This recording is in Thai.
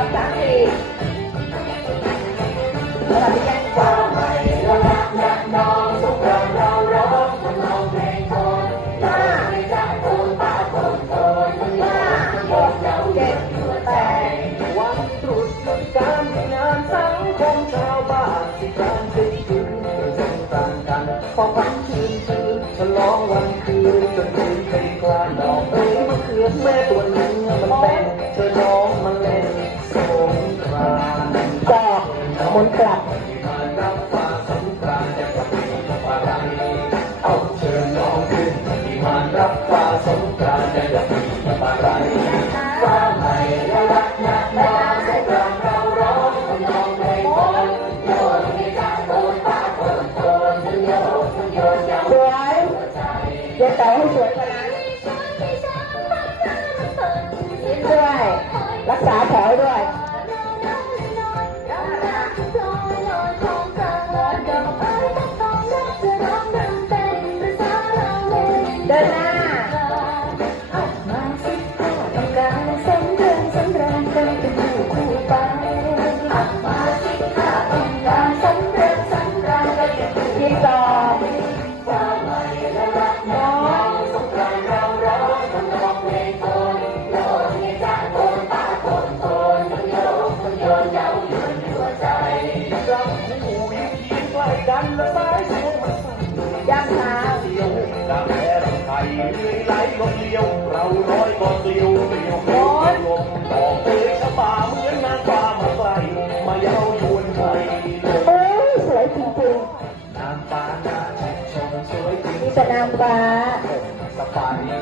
องสามสี่สวัสดีกันว้าวใหมเรารักน้องสงกรานต์เราร้องทำนองเพลงโทนมาไม่ได้โทนป้าโทนโทนมาโยกเย้าเจ็บหัวใจวันตรุษการงานสังคมชาวบ้านที่การติดถึงสงกรานต์กันพอพันชื่นชื่นฉลองวันคืนจนคืนไปกลางดอกเอ้ยมะเขือแม่ตัว หมุนกลับมารับฟ้าสงกรานต์จะกับปีอะไรเอาเชิญน้องขึ้นที่มารับฟ้าสงกรานต์จะกับปีอะไรฟ้าใหม่และรักนักมาสงกรานต์เราร้องทำนองเพลงโทนโยนให้ได้โทนป้าโทนโทนทั้งโยนทั้งโยนยาวสวยเดี๋ยวแต่ให้สวยกว่านั้นยิ้มด้วย รักษาแถวด้วย ดันละไม้เสียงางหาเดียวดังแม่รำไทยไหลลมเดียว เราร้อยก็เดียวเดียวร้อยลมดอกเตยชะบาเหมือนนางฟ้ามาไกลมาเย้าชวนไทยเอ้ยสวยจริงๆนางฟ้าหน้าแฉกชมสวยจริงนี่เป็นนางฟ้าสปานี